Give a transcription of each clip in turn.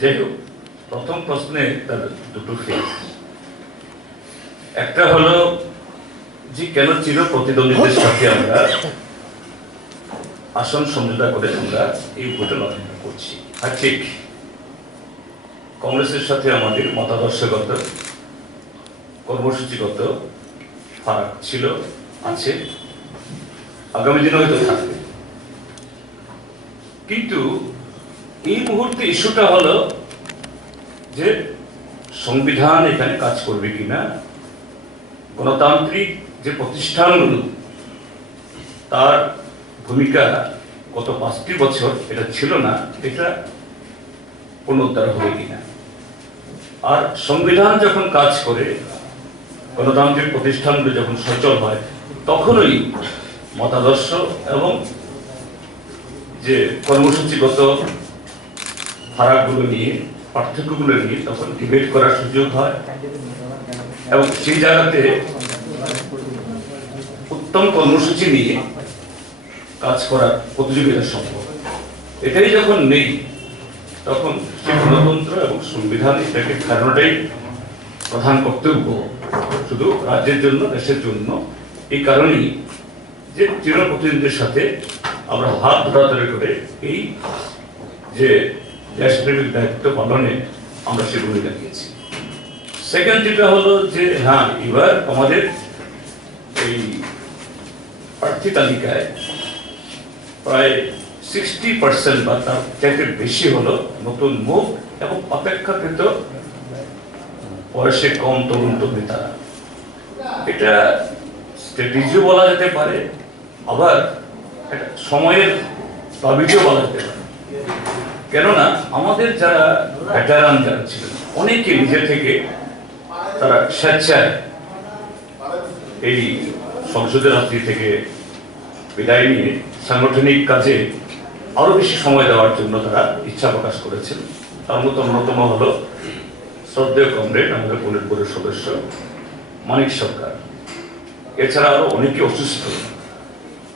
যাই হোক, প্রথম প্রশ্নে তার দুটো ফেজ। একটা হলো যে কেন চির প্রতিদ্বন্দ্বীদের সাথে আমরা আসন সমঝোতা করে আমরা এই ভোটে লড়াই করছি। আর ঠিক কংগ্রেসের সাথে আমাদের মতাদর্শগত কর্মসূচিগত ফারাক ছিল, আছে, আগামী দিনে হয়তো থাকবে। কিন্তু এই মুহূর্তে ইস্যুটা হলো যে সংবিধান এখানে কাজ করবে কিনা, গণতান্ত্রিক যে প্রতিষ্ঠানগুলো তার ভূমিকা গত 5টি বছর এটা ছিল না, এটা পুনরুদ্ধার হবে কিনা। আর সংবিধান যখন কাজ করে, গণতান্ত্রিক প্রতিষ্ঠানগুলো যখন সচল হয়, তখনই মতাদর্শ এবং যে কর্মসূচিগত ফারাকগুলো নিয়ে, পার্থক্যগুলো নিয়ে তখন ডিবেট করার সুযোগ হয় এবং সেই জায়গাতে উত্তম কর্মসূচি নিয়ে কাজ করার প্রতিযোগিতা সম্ভব। এটাই যখন নেই, তখন সেই গণতন্ত্র এবং সংবিধান এটাকে কারণটাই প্রধান কর্তব্য শুধু রাজ্যের জন্য, দেশের জন্য। এই কারণেই যে চিরপ্রতিনিধিদের সাথে আমরা হাত ধরাধরি করে এই যে দেশপ্রেমিক দায়িত্ব পালনে আমরা সে ভূমিকা নিয়েছি। সেকেন্ড যেটা হলো যে হ্যাঁ, এবার আমাদের এই প্রার্থী তালিকায় প্রায় 60% বা তার চাইতে বেশি হলো নতুন মুখ এবং অপেক্ষাকৃত বয়সে কম তরুণ তরুণীরা। এটা স্ট্র্যাটেজিও বলা যেতে পারে, আবার একটা সময়ের দাবিও বলা যেতে পারে। কেননা আমাদের যারা ভেটারান যারা ছিলেন, অনেকে নিজে থেকে তারা স্বেচ্ছায় এই সংসদের রাজনীতি থেকে বিদায় নিয়ে সাংগঠনিক কাজে আরো বেশি সময় দেওয়ার জন্য তারা ইচ্ছা প্রকাশ করেছেন। তার মধ্যে অন্যতম হলো শ্রদ্ধেয় কমরেড আমাদের পলিট বোর্ডের সদস্য মানিক সরকার। এছাড়া আরো অনেকে অসুস্থ,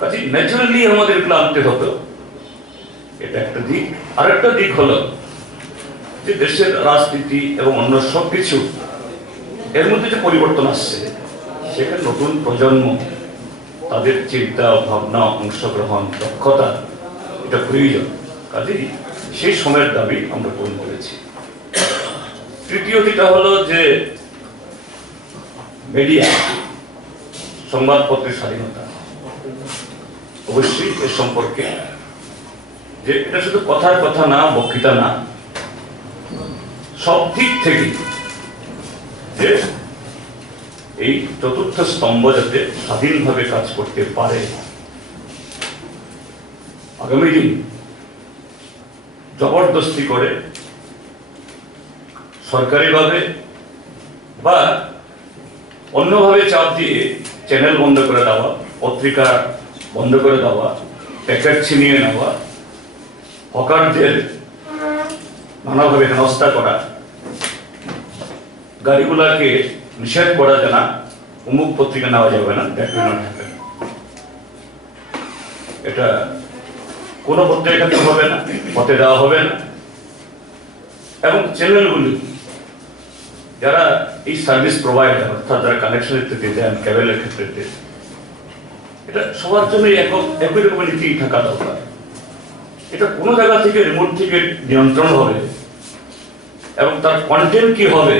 কাজে ন্যাচারালি আমাদের এগুলো আনতে হতো। এটা একটা দিক। আর একটা দিক হলো যে দেশের রাজনীতি এবং অন্য সবকিছু এর মধ্যে যে পরিবর্তন আসছে, সেখানে নতুন প্রজন্ম তাদের চিন্তা ভাবনা, অংশগ্রহণ, দক্ষতা এটা প্রয়োজন। কাজেই সেই সময়ের দাবি আমরা পূরণ করেছি। তৃতীয় যেটা হলো যে মিডিয়া, সংবাদপত্রের স্বাধীনতা। অবশ্যই এর সম্পর্কে যে এটা শুধু কথার কথা না, বক্তৃতা না, সব দিক থেকে যে এই চতুর্থ স্তম্ভ যাতে স্বাধীনভাবে কাজ করতে পারে। আগামী দিন জবরদস্তি করে সরকারিভাবে বা অন্যভাবে চাপ দিয়ে চ্যানেল বন্ধ করে দেওয়া, পত্রিকা বন্ধ করে দেওয়া, প্যাকেট ছিনিয়ে নেওয়া, হকারদের নানাভাবে হেনস্থা করা, গাড়িগুলাকে নিষেধ করা যে না অমুক পত্রিকা নেওয়া যাবে না, দ্যাট উইল নট হ্যাপেন। এটা কোনো পত্রিকাতে হবে না, হতে দেওয়া হবে না। এবং চ্যানেলগুলি যারা এই সার্ভিস প্রোভাইডার, অর্থাৎ যারা কানেকশনের ক্ষেত্রে দেন, কেবলের ক্ষেত্রে, এটা সবার জন্য একই রকমের নীতি থাকা দরকার। এটা কোনো জায়গা থেকে রিমোট থেকে নিয়ন্ত্রণ হবে এবং তার কন্টেন্ট কি হবে।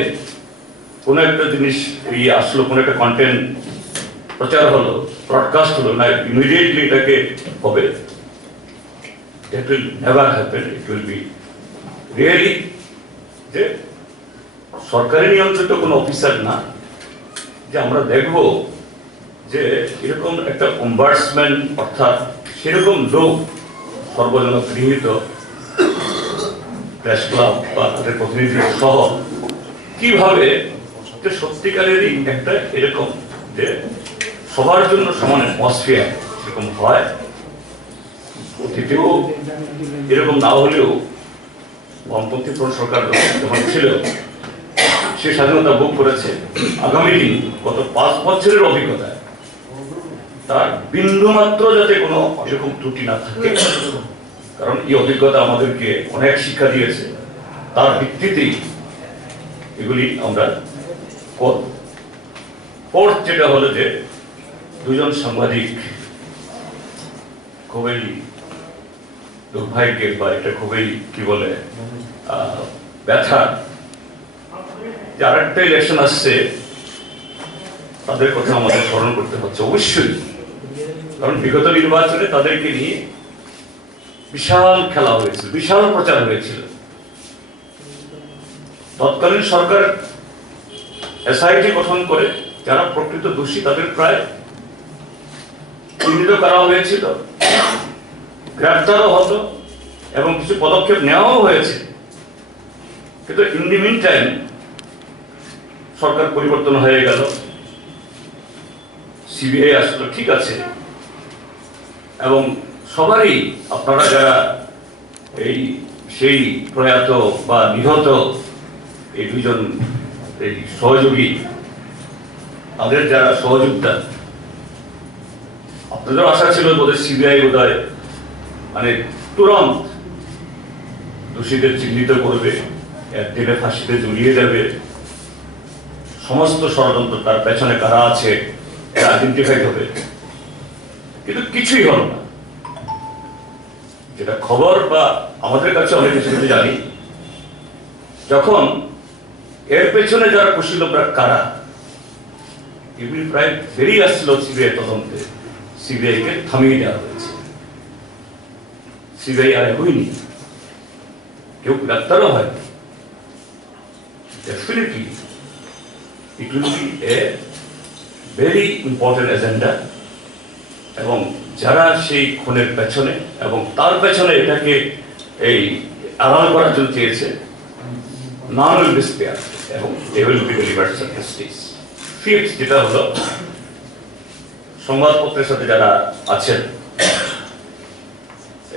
কোনো একটা জিনিস আসলো, কোনো একটা কন্টেন্ট প্রচার হলো, ব্রডকাস্ট হলো না, ইমিডিয়েটলি এটাকে হবে। It will never happen. It will be really যে সরকারি নিয়ন্ত্রিত কোনো অফিসার না, যে আমরা দেখব যে এরকম একটা অম্বার্সমেন্ট, অর্থাৎ সেরকম লোক সর্বজন গৃহীত প্রেস ক্লাব বা তাদের প্রতিনিধি সহ কিভাবে সত্যিকারেরই একটা এরকম যে সবার জন্য সমান অ্যাটমসফিয়ার সেরকম হয়। অতীতেও এরকম না হলেও বামপন্থী সরকার যখন ছিল সে স্বাধীনতা ভোগ করেছে। আগামী দিন গত 5 বছরের অভিজ্ঞতায় তার বিন্দু মাত্র যাতে কোনো এরকম ত্রুটি না থাকে, কারণ এই অভিজ্ঞতা আমাদেরকে অনেক শিক্ষা দিয়েছে তার ভিত্তিতেই এগুলি আমরা করব। ফোর্থ যেটা হলো যে দুজন সাংবাদিক খুবই দুর্ভাগ্যের বা এটা খুবই কি বলে ব্যথা যে আরেকটা ইলেকশন আসছে, তাদের কথা আমাদের স্মরণ করতে হচ্ছে অবশ্যই। কারণ বিগত নির্বাচনে তাদেরকে নিয়ে বিশাল খেলা হয়েছিল, বিশাল প্রচার হয়েছিল। তৎকালীন সরকার এসআইটি গঠন করে যারা প্রকৃত দোষী তাদের প্রায় চিহ্নিত করা হয়েছিল, গ্রেফতারও হতো এবং কিছু পদক্ষেপ নেওয়াও হয়েছে। কিন্তু ইন দি মিন টাইম সরকার পরিবর্তন হয়ে গেল, সিবিআই আসলো, ঠিক আছে। এবং সবারই আপনারা যারা এই সেই প্রয়াত বা নিহত এই দুজন এই সহযোগী, তাদের যারা সহযোগিতা, আপনাদের আশা ছিল বোধহয় সিবিআই বোধহয় মানে তুরন্ত দোষীদের চিহ্নিত করবে, একদিনে ফাঁসিতে ঝুলিয়ে দেবে, সমস্ত ষড়যন্ত্র তার পেছনে কারা আছে আইডেন্টিফাই হবে। কিন্তু কিছুই হলো না। যেটা খবর বা আমাদের কাছে অনেক কিছু জানি, যখন এর পেছনে যারা কুশীলবরা কারা এগুলি প্রায় বেরিয়ে আসছিল সিবিআই তদন্তে, সিবিআই কে থামিয়ে দেওয়া হয়েছে। সিবিআই আর এগোয়নি, কেউ গ্রেপ্তারও হয়নি। Definitely it will be a very important agenda, এবং যারা সেই খুনের পেছনে এবং তার পেছনে এটাকে এই আড়াল করার জন্য চেয়েছে, none will be spared এবং they will be delivered to justice. Fifth যেটা হলো সংবাদপত্রের সাথে যারা আছেন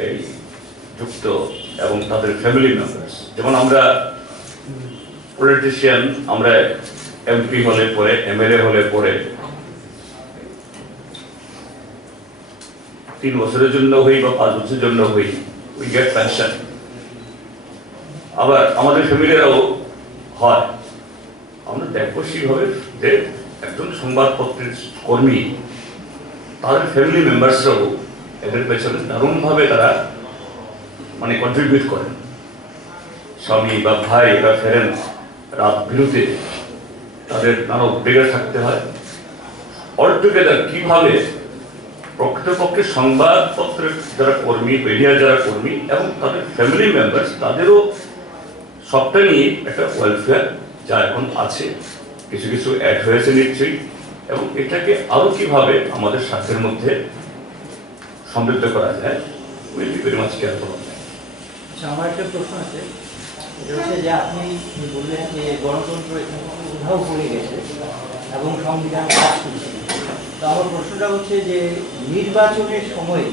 এই যুক্ত এবং তাদের ফ্যামিলি মেম্বার্স, যেমন আমরা পলিটিশিয়ান, আমরা এমপি হলে পরে, এমএলএ হলে পরে 3 বছরের জন্য হই বা 5 বছরের জন্য হই, উই গেট পেনশন। আবার আমাদের ফ্যামিলিরাও হয়। আমরা দেখবো সেইভাবে যে একজন সংবাদপত্রের কর্মী, তাদের ফ্যামিলি মেম্বার্সরাও এদের পেছনে দারুণভাবে তারা মানে কন্ট্রিবিউট করেন। স্বামী বা ভাই বা ফেরেন রাত বিরুতে তাদের নানা উদ্বেগে থাকতে হয়। অলটুগেদার কিভাবে প্রকৃতপক্ষে সংবাদপত্রের যারা কর্মী, মিডিয়ার যারা কর্মী এবং তাদের ফ্যামিলি মেম্বার্স, তাদেরও সবটা নিয়ে একটা ওয়েলফেয়ার যা এখন আছে, কিছু কিছু অ্যাড হয়েছে নিশ্চয়ই, এবং এটাকে আরো কিভাবে আমাদের স্বার্থের মধ্যে সমৃদ্ধ করা যায়, will be very much careful. আচ্ছা, আমার একটা প্রশ্ন আছে, এটা হচ্ছে যে আপনি বললেন যে গণতন্ত্র কোথাও পড়ে গেছে এবং সংবিধান কাজ করছে। তো আমার প্রশ্নটা হচ্ছে যে নির্বাচনের সময়